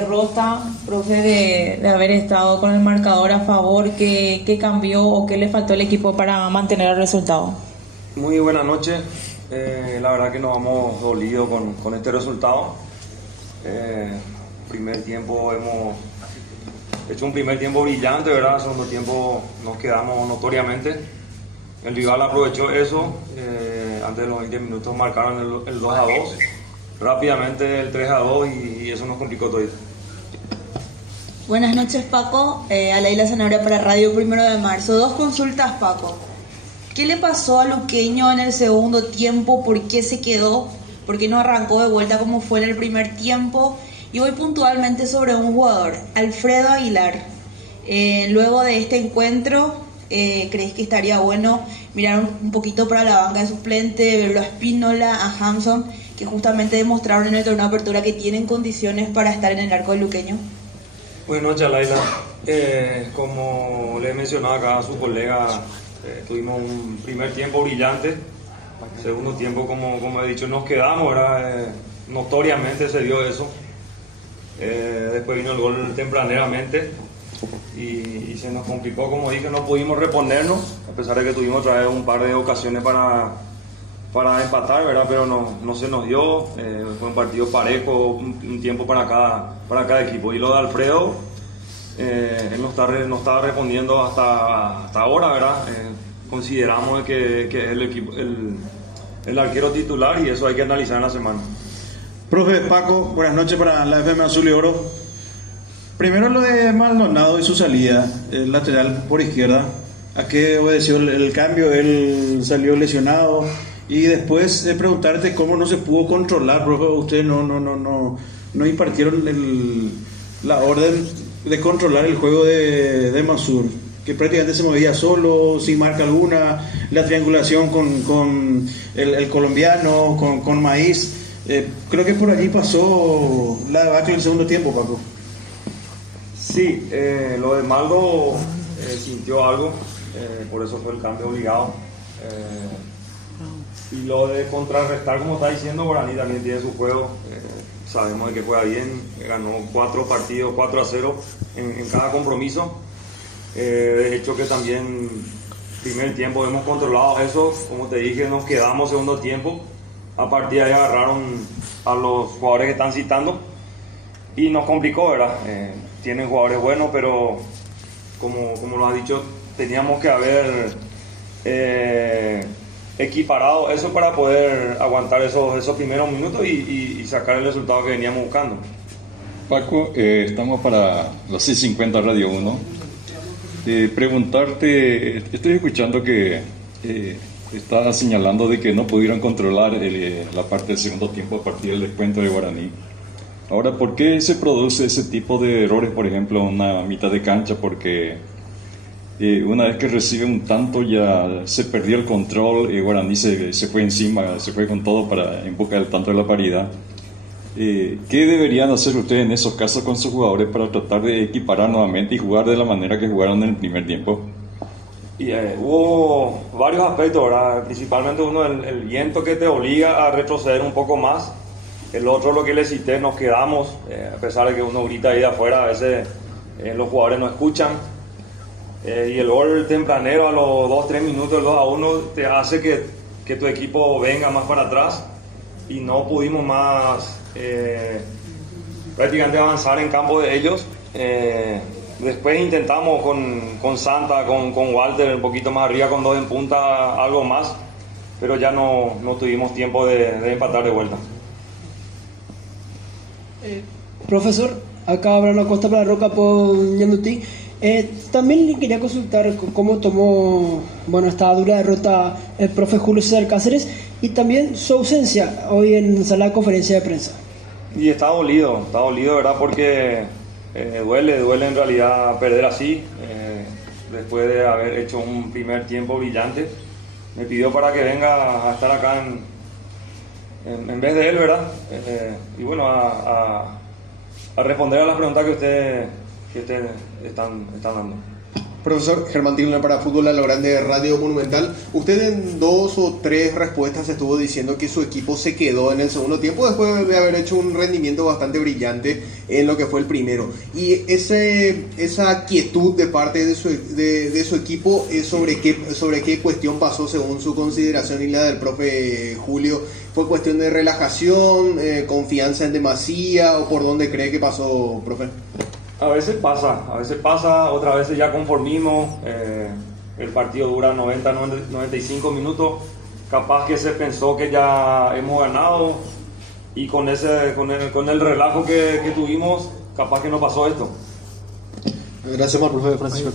Derrota, profe, de haber estado con el marcador a favor, ¿qué cambió o qué le faltó al equipo para mantener el resultado? Muy buenas noches. La verdad que nos vamos dolidos con este resultado. Primer tiempo hemos hecho un primer tiempo brillante, ¿verdad? Segundo tiempo nos quedamos notoriamente. El rival aprovechó eso. Antes de los 20 minutos marcaron el 2-2. Rápidamente el 3-2 y eso nos complicó todo. Buenas noches, Paco. Aleila Zanabria para Radio 1 de Marzo. Dos consultas, Paco. ¿Qué le pasó a Luqueño en el segundo tiempo? ¿Por qué se quedó? ¿Por qué no arrancó de vuelta como fue en el primer tiempo? Y voy puntualmente sobre un jugador, Alfredo Aguilar. Luego de este encuentro, ¿crees que estaría bueno mirar un poquito para la banca de suplente, verlo a Espínola, a Hanson, que justamente demostraron en el torneo de apertura que tienen condiciones para estar en el arco del Luqueño? Buenas noches, Laila. Como le he mencionado acá a su colega, tuvimos un primer tiempo brillante. Segundo tiempo, como he dicho, nos quedamos, ¿verdad? Notoriamente se dio eso. Después vino el gol tempraneramente y se nos complicó, como dije, no pudimos reponernos, a pesar de que tuvimos otra vez un par de ocasiones para empatar, ¿verdad? Pero no se nos dio. Fue un partido parejo, un tiempo para cada equipo. Y lo de Alfredo, él no estaba respondiendo hasta ahora, ¿verdad? Consideramos que es el arquero titular y eso hay que analizar en la semana. Profe Paco, buenas noches para la FM Azul y Oro. Primero lo de Maldonado y su salida, el lateral por izquierda. ¿A qué obedeció el cambio? Él salió lesionado. Y después de preguntarte cómo no se pudo controlar, profe, ustedes no impartieron la orden de controlar el juego de Mansur, que prácticamente se movía solo, sin marca alguna, la triangulación con el colombiano, con Maíz. Creo que por allí pasó la debacle en el segundo tiempo, Paco. Sí, lo de Maldo sintió algo, por eso fue el cambio obligado. Y lo de contrarrestar, como está diciendo, Guaraní también tiene su juego. Sabemos de que juega bien, ganó 4 partidos, 4-0 en cada compromiso. De hecho que también primer tiempo hemos controlado eso, como te dije, nos quedamos segundo tiempo. A partir de ahí agarraron a los jugadores que están citando y nos complicó, ¿verdad? Tienen jugadores buenos, pero como lo ha dicho, teníamos que haber equiparado eso para poder aguantar esos primeros minutos y sacar el resultado que veníamos buscando. Paco, estamos para los 650 Radio 1. Preguntarte, estoy escuchando que está señalando de que no pudieron controlar la parte del segundo tiempo a partir del descuento de Guaraní. Ahora, ¿por qué se produce ese tipo de errores, por ejemplo, en una mitad de cancha? Porque una vez que recibe un tanto ya se perdió el control, Guaraní se fue encima, se fue con todo en busca del tanto de la paridad. ¿Qué deberían hacer ustedes en esos casos con sus jugadores para tratar de equiparar nuevamente y jugar de la manera que jugaron en el primer tiempo? Y hubo varios aspectos, ¿verdad? Principalmente uno, el viento que te obliga a retroceder un poco más. El otro, lo que le cité, nos quedamos, a pesar de que uno grita ahí de afuera, a veces los jugadores no escuchan. Y el gol tempranero a los 2-3 minutos, el 2-1, te hace que tu equipo venga más para atrás y no pudimos más prácticamente avanzar en campo de ellos. Después intentamos con Santa, con Walter un poquito más arriba, con 2 en punta, algo más, pero ya no tuvimos tiempo de empatar de vuelta. Profesor, acá Abraham Acosta para Roca por Ñandutí. También le quería consultar cómo tomó esta dura derrota el profe Julio César Cáceres y también su ausencia hoy en sala de conferencia de prensa. Y está dolido, ¿verdad? Porque duele en realidad perder así, después de haber hecho un primer tiempo brillante. Me pidió para que venga a estar acá en vez de él, ¿verdad? Y bueno, a responder a las preguntas que ustedes están dando. Profesor Germán Tilner para Fútbol a lo Grande de Radio Monumental. Usted en 2 o 3 respuestas estuvo diciendo que su equipo se quedó en el segundo tiempo después de haber hecho un rendimiento bastante brillante en lo que fue el primero. Y esa quietud de parte de su equipo, sobre qué cuestión pasó según su consideración y la del profe Julio. ¿Fue cuestión de relajación, confianza en demasía o por dónde cree que pasó, profe? A veces pasa, otras veces ya conformismo, el partido dura 95 minutos, capaz que se pensó que ya hemos ganado y con el relajo que tuvimos, capaz que no pasó esto. Gracias, profe Francisco.